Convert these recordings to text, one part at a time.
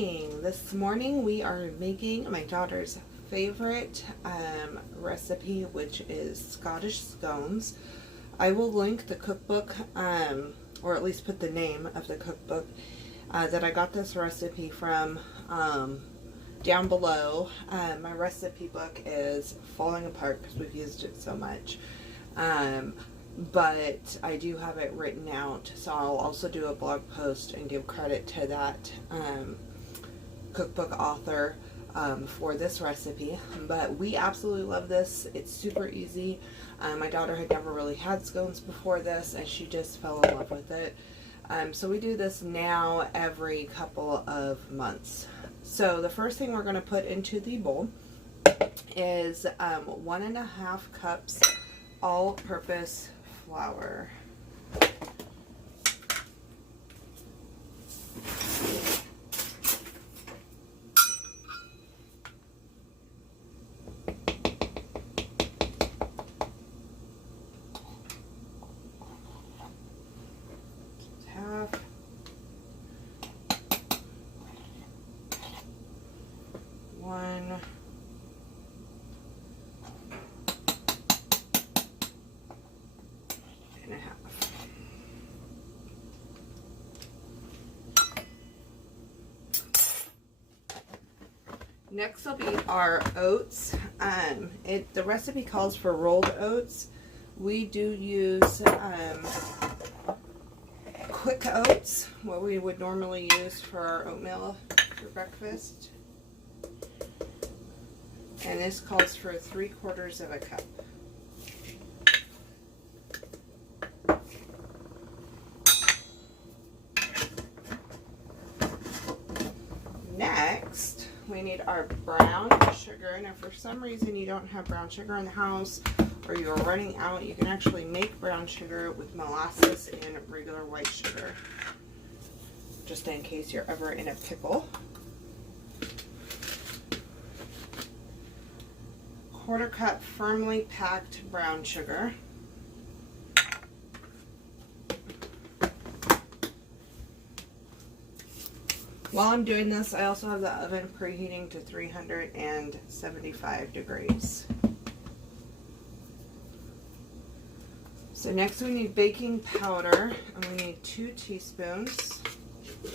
morning. This morning we are making my daughter's favorite recipe, which is Scottish scones. I will link the cookbook, or at least put the name of the cookbook that I got this recipe from down below. My recipe book is falling apart because we've used it so much. But I do have it written out, so I'll also do a blog post and give credit to that cookbook author for this recipe. But we absolutely love this. It's super easy. My daughter had never really had scones before this, and she just fell in love with it. So we do this now every couple of months. So the first thing we're going to put into the bowl is 1.5 cups all-purpose flour. Half. One. And a half. Next will be our oats. The recipe calls for rolled oats. We do use quick oats, what we would normally use for our oatmeal for breakfast. And this calls for 3/4 of a cup. Next, we need our brown sugar. Now, for some reason you don't have brown sugar in the house, or you're running out, you can actually make brown sugar with molasses and regular white sugar, just in case you're ever in a pickle. 1/4 cup firmly packed brown sugar. While I'm doing this, I also have the oven preheating to 375 degrees. So next we need baking powder, and we need 2 teaspoons. We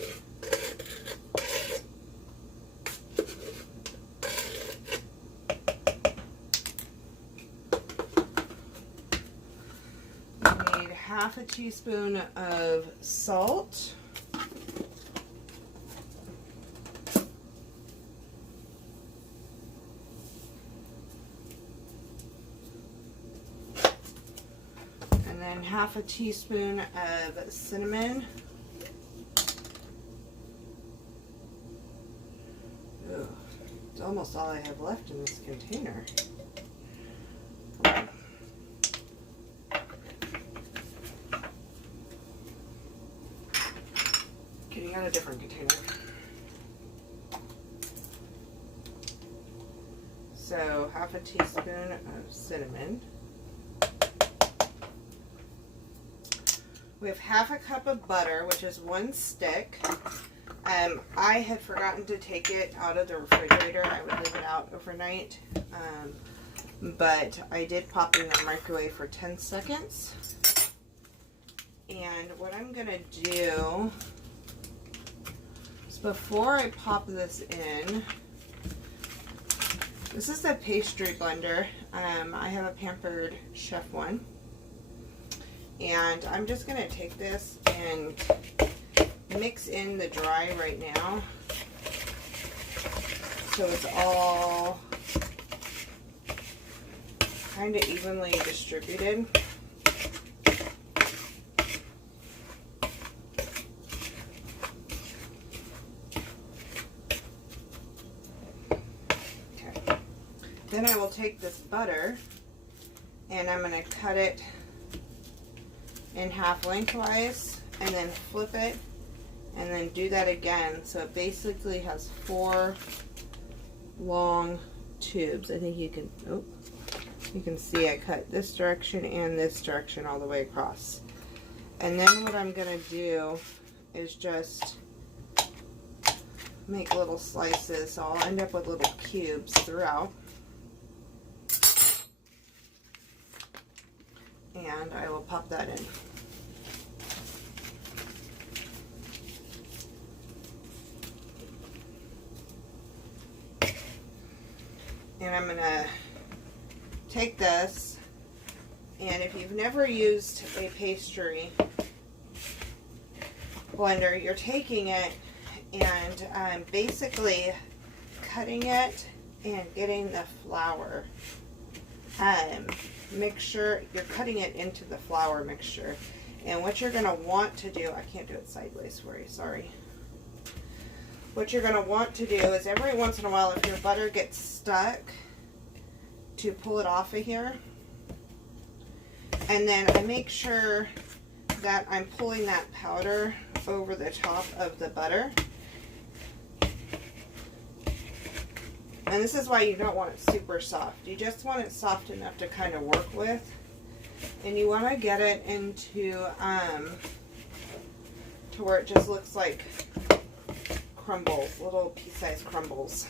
need 1/2 teaspoon of salt. And then 1/2 teaspoon of cinnamon. Ugh, it's almost all I have left in this container. Getting out a different container. So 1/2 teaspoon of cinnamon. We have 1/2 cup of butter, which is 1 stick. I had forgotten to take it out of the refrigerator. I would leave it out overnight. But I did pop it in the microwave for 10 seconds. And what I'm going to do is, before I pop this in, this is the pastry blender. I have a Pampered Chef one. And I'm just going to take this and mix in the dry right now, so it's all kind of evenly distributed. Okay. Then I will take this butter and I'm going to cut it in half lengthwise, and then flip it, and then do that again, so it basically has 4 long tubes. I think you can, you can see I cut this direction and this direction all the way across. And then what I'm going to do is just make little slices, so I'll end up with little cubes throughout. And I will pop that in. And I'm going to take this, and if you've never used a pastry blender, you're taking it and basically cutting it and getting the flour mixture. You're cutting it into the flour mixture, and what you're going to want to do, I can't do it sideways for you, sorry. What you're going to want to do is every once in a while, if your butter gets stuck, to pull it off of here, and then I make sure that I'm pulling that powder over the top of the butter. And this is why you don't want it super soft. You just want it soft enough to kind of work with. And you want to get it into to where it just looks like crumbles, little pea-sized crumbles.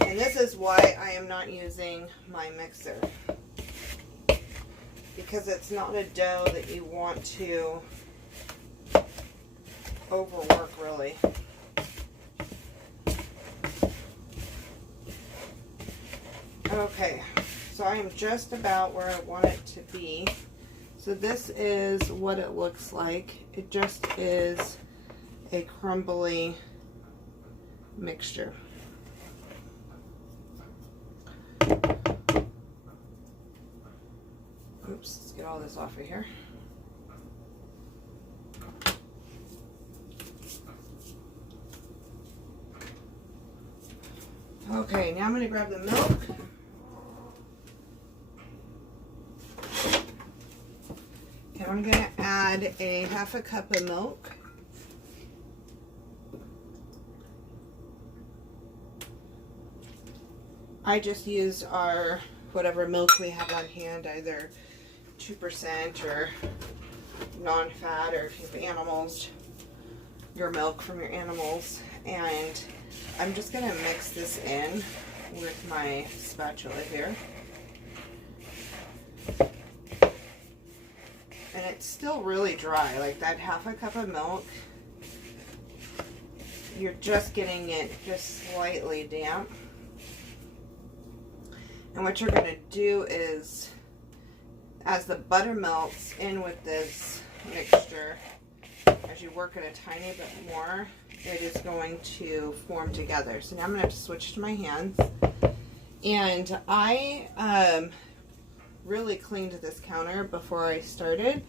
And this is why I am not using my mixer, because it's not a dough that you want to overwork really. Okay, so I am just about where I want it to be. So this is what it looks like. It just is a crumbly mixture. Oops, let's get all this off of here. Okay, now I'm going to grab the milk. And I'm going to add a half a cup of milk. I just used our whatever milk we have on hand, either 2% or non-fat, or if you have animals, your milk from your animals. And I'm just going to mix this in with my spatula here. And it's still really dry, like that half a cup of milk, you're just getting it just slightly damp. And what you're going to do is, as the butter melts in with this mixture, as you work it a tiny bit more, it is going to form together. So now I'm going to have to switch to my hands. And I really cleaned this counter before I started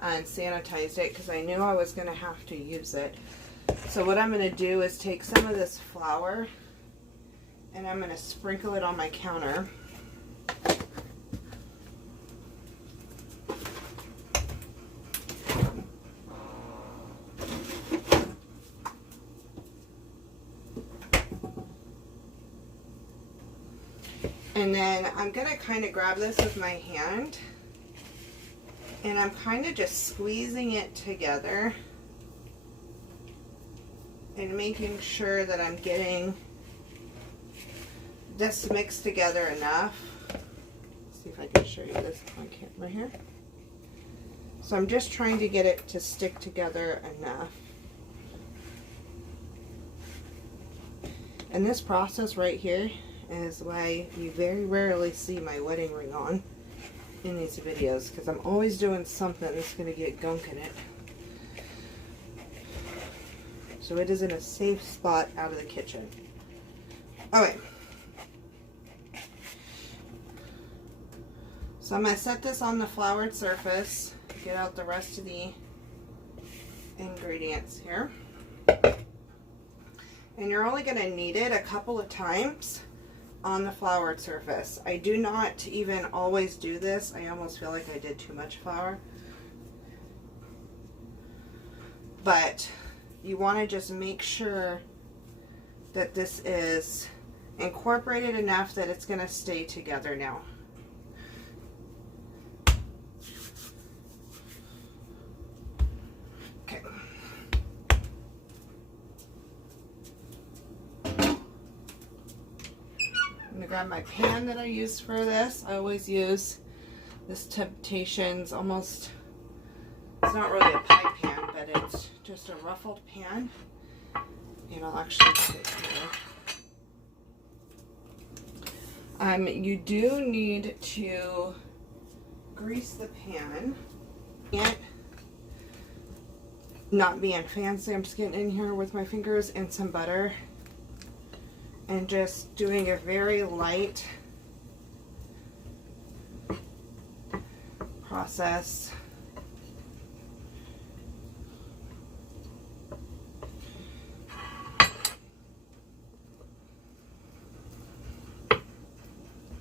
and sanitized it, because I knew I was going to have to use it. So what I'm going to do is take some of this flour and I'm going to sprinkle it on my counter. And then I'm going to kind of grab this with my hand, and I'm kind of just squeezing it together and making sure that I'm getting this mixed together enough. Let's see if I can show you this on camera here. So I'm just trying to get it to stick together enough. And this process right here is why you very rarely see my wedding ring on in these videos, because I'm always doing something that's going to get gunk in it. So it is in a safe spot out of the kitchen. Okay. So I'm going to set this on the floured surface, get out the rest of the ingredients here. And you're only going to knead it a couple of times on the floured surface. I do not even always do this. I almost feel like I did too much flour. But you want to just make sure that this is incorporated enough that it's going to stay together now. Okay. I'm gonna grab my pan that I use for this. I always use this Temptations, almost, it's not really a pie pan, but it's just a ruffled pan. And I'll actually put it here. You do need to grease the pan. And not being fancy, I'm just getting in here with my fingers and some butter and just doing a very light process.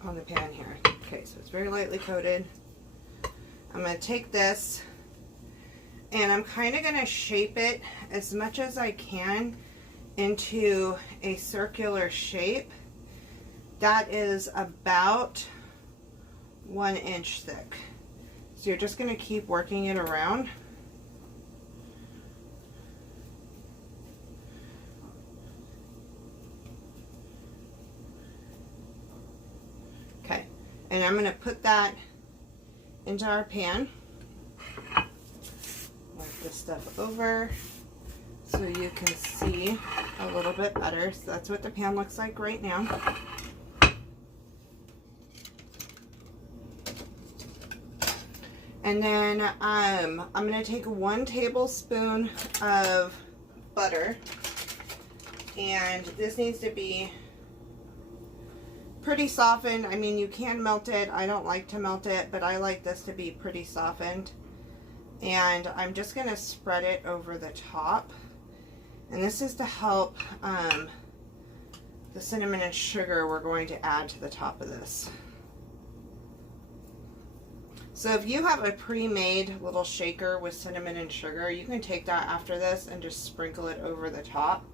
On the pan here. Okay, so it's very lightly coated. I'm going to take this and I'm kind of going to shape it as much as I can into a circular shape that is about 1 inch thick. So you're just going to keep working it around. Okay, and I'm going to put that into our pan. Wipe this stuff over so you can see a little bit better. So that's what the pan looks like right now. And then I'm going to take 1 tablespoon of butter, and this needs to be pretty softened. I mean, you can melt it. I don't like to melt it, but I like this to be pretty softened. And I'm just going to spread it over the top. And this is to help the cinnamon and sugar we're going to add to the top of this. So if you have a pre-made little shaker with cinnamon and sugar, you can take that after this and just sprinkle it over the top.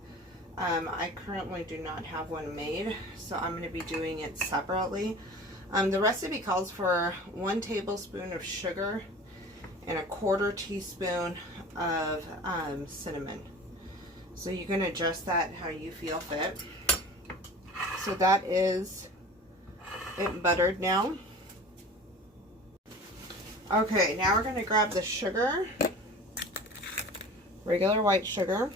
I currently do not have one made, so I'm going to be doing it separately. The recipe calls for 1 tablespoon of sugar and 1/4 teaspoon of cinnamon. So you can adjust that how you feel fit. So that is it buttered now. Okay, now we're going to grab the sugar, regular white sugar.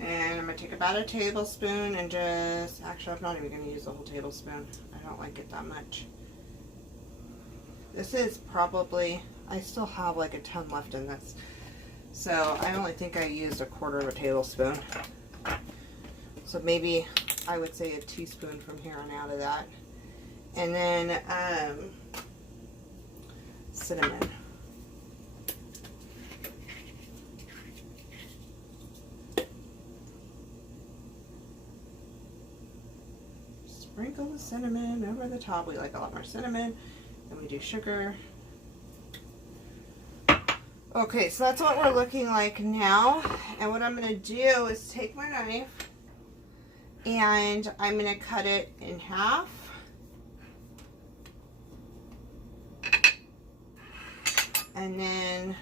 And I'm going to take about a tablespoon and just, actually I'm not even going to use the whole tablespoon. I don't like it that much. This is probably, I still have like a ton left in this. So I only think I used 1/4 tablespoon. So maybe I would say a teaspoon from here on out of that. And then cinnamon. Sprinkle the cinnamon over the top. We like a lot more cinnamon. Then we do sugar. Okay, so that's what we're looking like now. And what I'm going to do is take my knife and I'm going to cut it in half. And then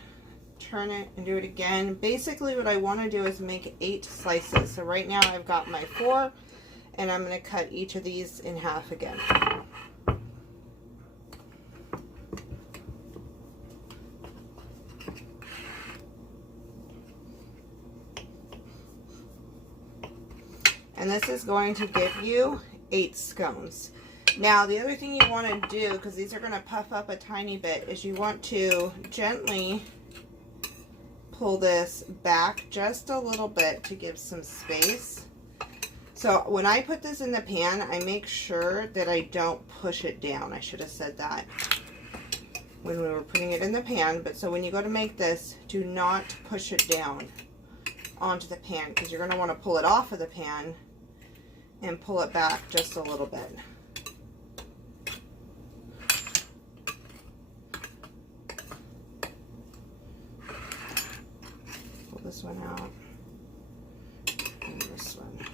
turn it and do it again. Basically what I want to do is make 8 slices. So right now I've got my 4 and I'm going to cut each of these in half again. And this is going to give you 8 scones. Now, the other thing you want to do, because these are going to puff up a tiny bit, is you want to gently pull this back just a little bit to give some space. So when I put this in the pan, I make sure that I don't push it down. I should have said that when we were putting it in the pan. But so when you go to make this, do not push it down onto the pan, because you're going to want to pull it off of the pan and pull it back just a little bit. Pull this one out and this one.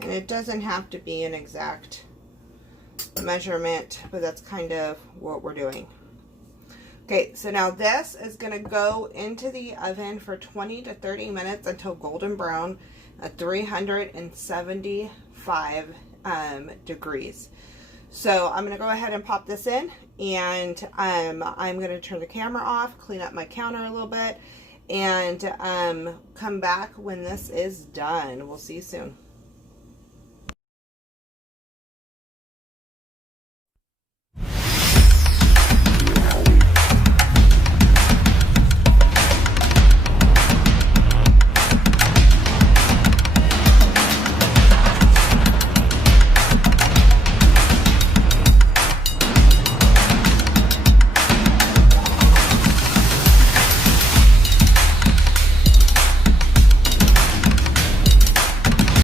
And it doesn't have to be an exact measurement, but that's kind of what we're doing. Okay, so now this is going to go into the oven for 20 to 30 minutes until golden brown at 375 degrees. So I'm going to go ahead and pop this in, and I'm going to turn the camera off, clean up my counter a little bit, and come back when this is done. We'll see you soon.